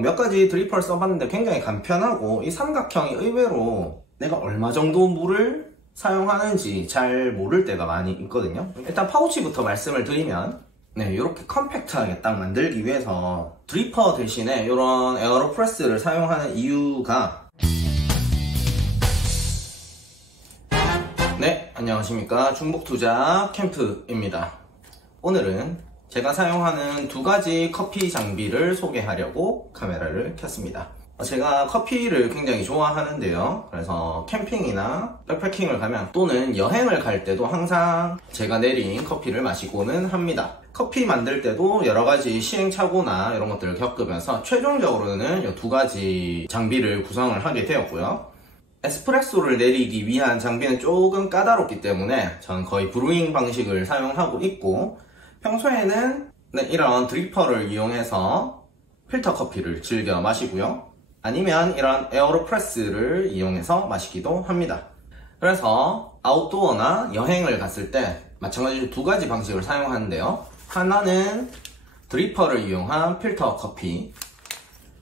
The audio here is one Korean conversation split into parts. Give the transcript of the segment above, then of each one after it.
몇 가지 드리퍼를 써봤는데 굉장히 간편하고 이 삼각형이 의외로 내가 얼마 정도 물을 사용하는지 잘 모를 때가 많이 있거든요. 일단 파우치부터 말씀을 드리면 이렇게 컴팩트하게 딱 만들기 위해서 드리퍼 대신에 이런 에어로프레스를 사용하는 이유가 안녕하십니까, 중복투자 캠프입니다. 오늘은 제가 사용하는 두 가지 커피 장비를 소개하려고 카메라를 켰습니다. 제가 커피를 굉장히 좋아하는데요. 그래서 캠핑이나 백패킹을 가면 또는 여행을 갈 때도 항상 제가 내린 커피를 마시고는 합니다. 커피 만들 때도 여러가지 시행착오나 이런 것들을 겪으면서 최종적으로는 이 두 가지 장비를 구성을 하게 되었고요. 에스프레소를 내리기 위한 장비는 조금 까다롭기 때문에 저는 거의 브루잉 방식을 사용하고 있고, 평소에는 이런 드리퍼를 이용해서 필터 커피를 즐겨 마시고요. 아니면 이런 에어로프레스를 이용해서 마시기도 합니다. 그래서 아웃도어나 여행을 갔을 때 마찬가지로 두 가지 방식을 사용하는데요. 하나는 드리퍼를 이용한 필터 커피,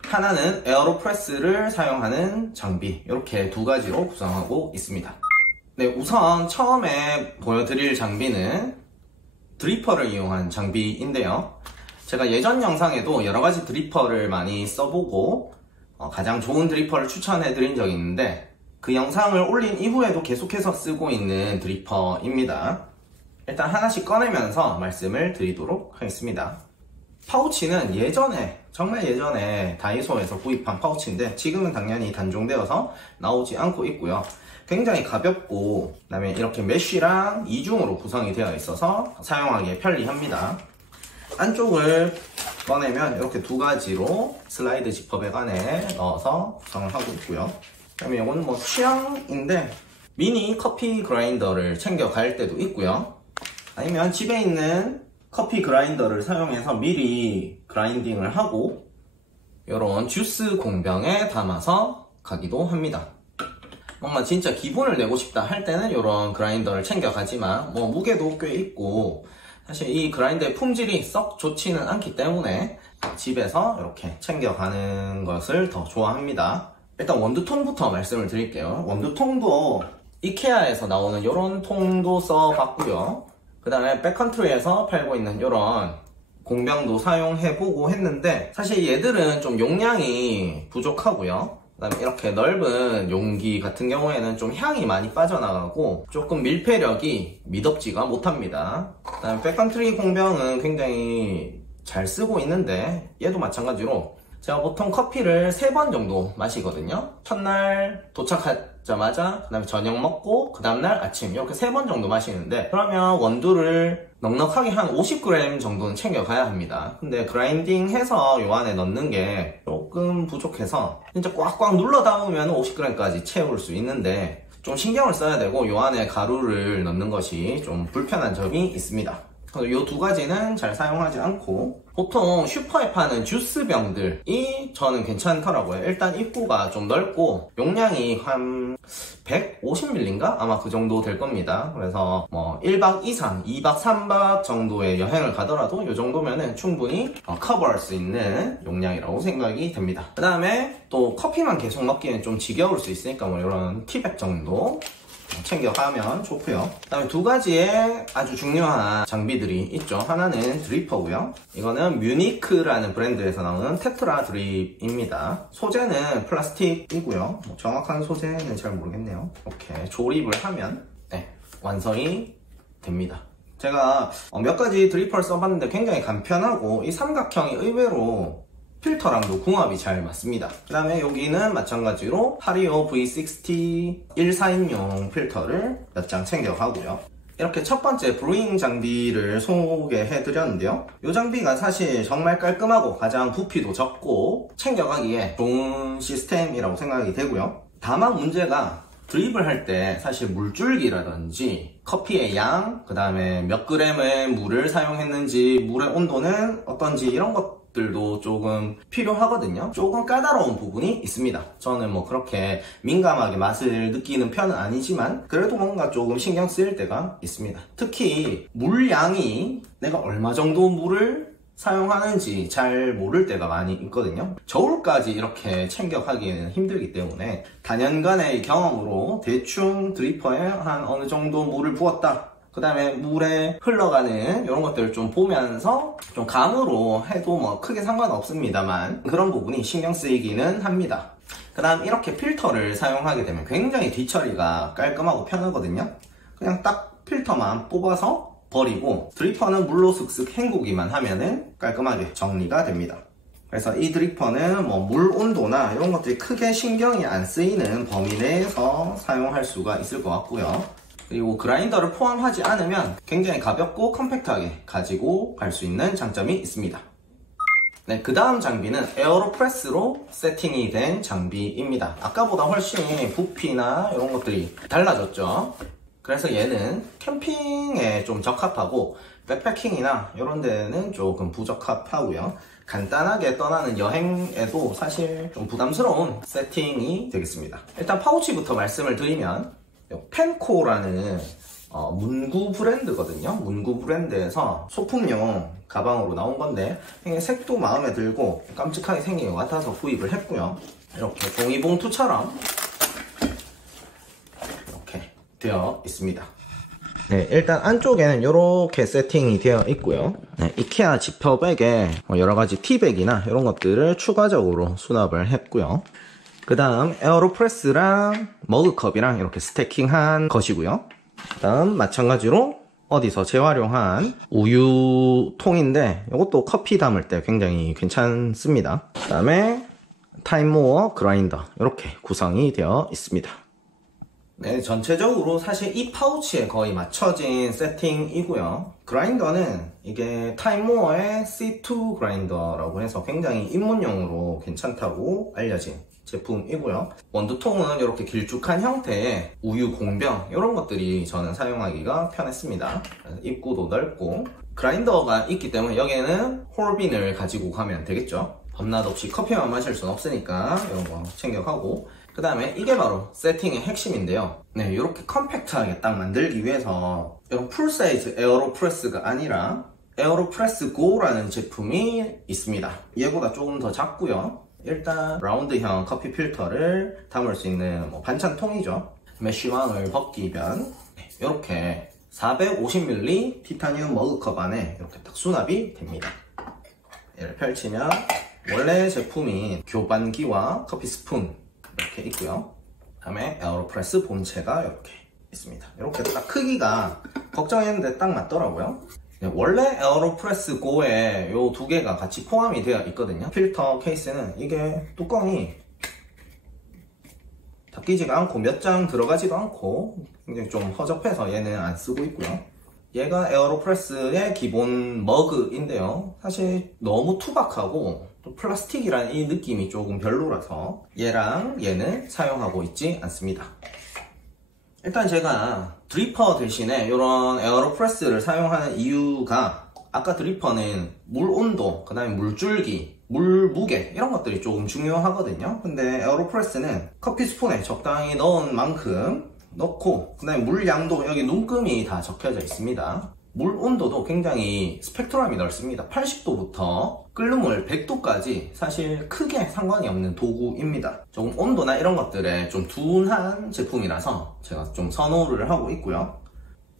하나는 에어로프레스를 사용하는 장비, 이렇게 두 가지로 구성하고 있습니다. 우선 처음에 보여드릴 장비는 드리퍼를 이용한 장비인데요. 제가 예전 영상에도 여러가지 드리퍼를 많이 써보고 가장 좋은 드리퍼를 추천해드린 적이 있는데, 그 영상을 올린 이후에도 계속해서 쓰고 있는 드리퍼입니다. 일단 하나씩 꺼내면서 말씀을 드리도록 하겠습니다. 파우치는 정말 예전에 다이소에서 구입한 파우치인데 지금은 당연히 단종되어서 나오지 않고 있고요. 굉장히 가볍고, 그 다음에 이렇게 메쉬랑 이중으로 구성이 되어 있어서 사용하기에 편리합니다. 안쪽을 꺼내면 이렇게 두 가지로 슬라이드 지퍼백 안에 넣어서 구성을 하고 있고요. 그 다음에 이건 취향인데 미니 커피 그라인더를 챙겨 갈 때도 있고요. 아니면 집에 있는 커피 그라인더를 사용해서 미리 그라인딩을 하고 이런 주스 공병에 담아서 가기도 합니다. 뭔가 진짜 기분을 내고 싶다 할 때는 이런 그라인더를 챙겨 가지만 무게도 꽤 있고 사실 이 그라인더의 품질이 썩 좋지는 않기 때문에 집에서 이렇게 챙겨가는 것을 더 좋아합니다. 일단 원두통부터 말씀을 드릴게요. 원두통도 이케아에서 나오는 이런 통도 써봤고요. 그 다음에 백컨트리에서 팔고 있는 이런 공병도 사용해보고 했는데 사실 얘들은 좀 용량이 부족하고요. 그 다음에 이렇게 넓은 용기 같은 경우에는 좀 향이 많이 빠져나가고 조금 밀폐력이 미덥지가 못합니다. 그 다음에 백컨트리 공병은 굉장히 잘 쓰고 있는데 얘도 마찬가지로 제가 보통 커피를 3번 정도 마시거든요. 첫날 도착하자마자, 그 다음에 저녁 먹고, 그 다음날 아침, 이렇게 3번 정도 마시는데, 그러면 원두를 넉넉하게 한 50g 정도는 챙겨가야 합니다. 근데 그라인딩 해서 요 안에 넣는 게 조금 부족해서 진짜 꽉꽉 눌러 담으면 50g까지 채울 수 있는데 좀 신경을 써야 되고, 요 안에 가루를 넣는 것이 좀 불편한 점이 있습니다. 이 두 가지는 잘 사용하지 않고, 보통 슈퍼에 파는 주스병들이 저는 괜찮더라고요. 일단 입구가 좀 넓고 용량이 한 150ml인가? 아마 그 정도 될 겁니다. 그래서 1박 2상, 2박 3박 정도의 여행을 가더라도 이 정도면은 충분히 커버할 수 있는 용량이라고 생각이 됩니다. 그 다음에 또 커피만 계속 먹기는 좀 지겨울 수 있으니까 이런 티백 정도 챙겨가면 좋고요. 그 다음에 두 가지의 아주 중요한 장비들이 있죠. 하나는 드리퍼고요. 이거는 뮤니크라는 브랜드에서 나오는 테트라 드립입니다. 소재는 플라스틱이고요. 정확한 소재는 잘 모르겠네요. 이렇게 조립을 하면 완성이 됩니다. 제가 몇 가지 드리퍼를 써봤는데 굉장히 간편하고 이 삼각형이 의외로 필터랑도 궁합이 잘 맞습니다. 그 다음에 여기는 마찬가지로 파리오 V60 1,4인용 필터를 몇 장 챙겨가고요. 이렇게 첫 번째 브루잉 장비를 소개해드렸는데요. 이 장비가 사실 정말 깔끔하고 가장 부피도 적고 챙겨가기에 좋은 시스템이라고 생각이 되고요. 다만 문제가 드립을 할 때 사실 물줄기라든지 커피의 양, 그 다음에 몇 그램의 물을 사용했는지, 물의 온도는 어떤지 이런 것들도 조금 필요하거든요. 조금 까다로운 부분이 있습니다. 저는 그렇게 민감하게 맛을 느끼는 편은 아니지만 그래도 뭔가 조금 신경 쓰일 때가 있습니다. 특히 물량이 내가 얼마 정도 물을 사용하는지 잘 모를 때가 많이 있거든요. 저울까지 이렇게 챙겨가기에는 힘들기 때문에 단연간의 경험으로 대충 드리퍼에 한 어느 정도 물을 부었다, 그 다음에 물에 흘러가는 이런 것들을 좀 보면서 좀 감으로 해도 뭐 크게 상관없습니다만 그런 부분이 신경 쓰이기는 합니다. 그 다음 이렇게 필터를 사용하게 되면 굉장히 뒤처리가 깔끔하고 편하거든요. 그냥 딱 필터만 뽑아서 버리고 드리퍼는 물로 슥슥 헹구기만 하면은 깔끔하게 정리가 됩니다. 그래서 이 드리퍼는 뭐 물 온도나 이런 것들이 크게 신경이 안 쓰이는 범위 내에서 사용할 수가 있을 것 같고요. 그리고 그라인더를 포함하지 않으면 굉장히 가볍고 컴팩트하게 가지고 갈 수 있는 장점이 있습니다. 네, 그 다음 장비는 에어로프레스로 세팅이 된 장비입니다. 아까보다 훨씬 부피나 이런 것들이 달라졌죠. 그래서 얘는 캠핑에 좀 적합하고 백패킹이나 이런 데는 조금 부적합하고요. 간단하게 떠나는 여행에도 사실 좀 부담스러운 세팅이 되겠습니다. 일단 파우치부터 말씀을 드리면 펜코라는 문구 브랜드거든요. 문구 브랜드에서 소품용 가방으로 나온 건데 색도 마음에 들고 깜찍하게 생긴 것 같아서 구입을 했고요. 이렇게 종이봉투처럼 이렇게 되어 있습니다. 네, 일단 안쪽에는 이렇게 세팅이 되어 있고요. 네, 이케아 지퍼백에 여러가지 티백이나 이런 것들을 추가적으로 수납을 했고요. 그 다음 에어로프레스랑 머그컵이랑 이렇게 스태킹한 것이고요. 그 다음 마찬가지로 어디서 재활용한 우유통인데 이것도 커피 담을 때 굉장히 괜찮습니다. 그 다음에 타임모어 그라인더 이렇게 구성이 되어 있습니다. 네, 전체적으로 사실 이 파우치에 거의 맞춰진 세팅이고요. 그라인더는 이게 타임모어의 C2 그라인더라고 해서 굉장히 입문용으로 괜찮다고 알려진 제품이고요. 원두통은 이렇게 길쭉한 형태의 우유 공병 이런 것들이 저는 사용하기가 편했습니다. 입구도 넓고 그라인더가 있기 때문에 여기에는 홀빈을 가지고 가면 되겠죠. 밤낮 없이 커피만 마실 순 없으니까 이런 거 챙겨가고, 그 다음에 이게 바로 세팅의 핵심인데요. 네, 이렇게 컴팩트하게 딱 만들기 위해서 이런 풀사이즈 에어로프레스가 아니라 에어로프레스 고라는 제품이 있습니다. 얘보다 조금 더 작고요. 일단 라운드형 커피 필터를 담을 수 있는 반찬통이죠. 메쉬망을 벗기면 이렇게 450ml 티타늄 머그컵 안에 이렇게 딱 수납이 됩니다. 얘를 펼치면 원래 제품인 교반기와 커피 스푼 이렇게 있고요. 그 다음에 에어로프레스 본체가 이렇게 있습니다. 이렇게 딱 크기가 걱정했는데 딱 맞더라고요. 원래 에어로프레스 고에 요 두 개가 같이 포함이 되어 있거든요. 필터 케이스는 이게 뚜껑이 닫히지가 않고 몇 장 들어가지도 않고 굉장히 좀 허접해서 얘는 안 쓰고 있고요. 얘가 에어로프레스의 기본 머그인데요. 사실 너무 투박하고 또 플라스틱이라는 이 느낌이 조금 별로라서 얘랑 얘는 사용하고 있지 않습니다. 일단 제가 드리퍼 대신에 이런 에어로프레스를 사용하는 이유가, 아까 드리퍼는 물 온도, 그 다음에 물줄기, 물 무게 이런 것들이 조금 중요하거든요. 근데 에어로프레스는 커피 스푼에 적당히 넣은 만큼 넣고, 그 다음에 물 양도 여기 눈금이 다 적혀져 있습니다. 물 온도도 굉장히 스펙트럼이 넓습니다. 80도부터 끓는 물 100도까지 사실 크게 상관이 없는 도구입니다. 조금 온도나 이런 것들에 좀 둔한 제품이라서 제가 좀 선호를 하고 있고요.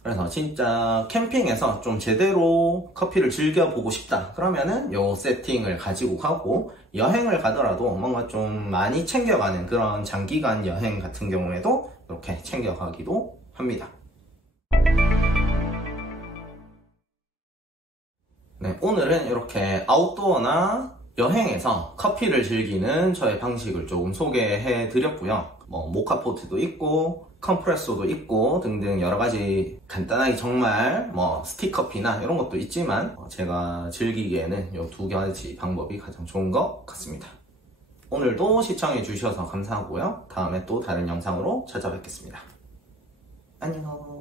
그래서 진짜 캠핑에서 좀 제대로 커피를 즐겨보고 싶다 그러면은 요 세팅을 가지고 가고, 여행을 가더라도 뭔가 좀 많이 챙겨가는 그런 장기간 여행 같은 경우에도 이렇게 챙겨가기도 합니다. 네, 오늘은 이렇게 아웃도어나 여행에서 커피를 즐기는 저의 방식을 조금 소개해 드렸고요. 모카포트도 있고 컴프레소도 있고 등등 여러가지 간단하게 정말 스틱커피나 이런 것도 있지만 제가 즐기기에는 이 두 가지 방법이 가장 좋은 것 같습니다. 오늘도 시청해 주셔서 감사하고요. 다음에 또 다른 영상으로 찾아뵙겠습니다. 안녕.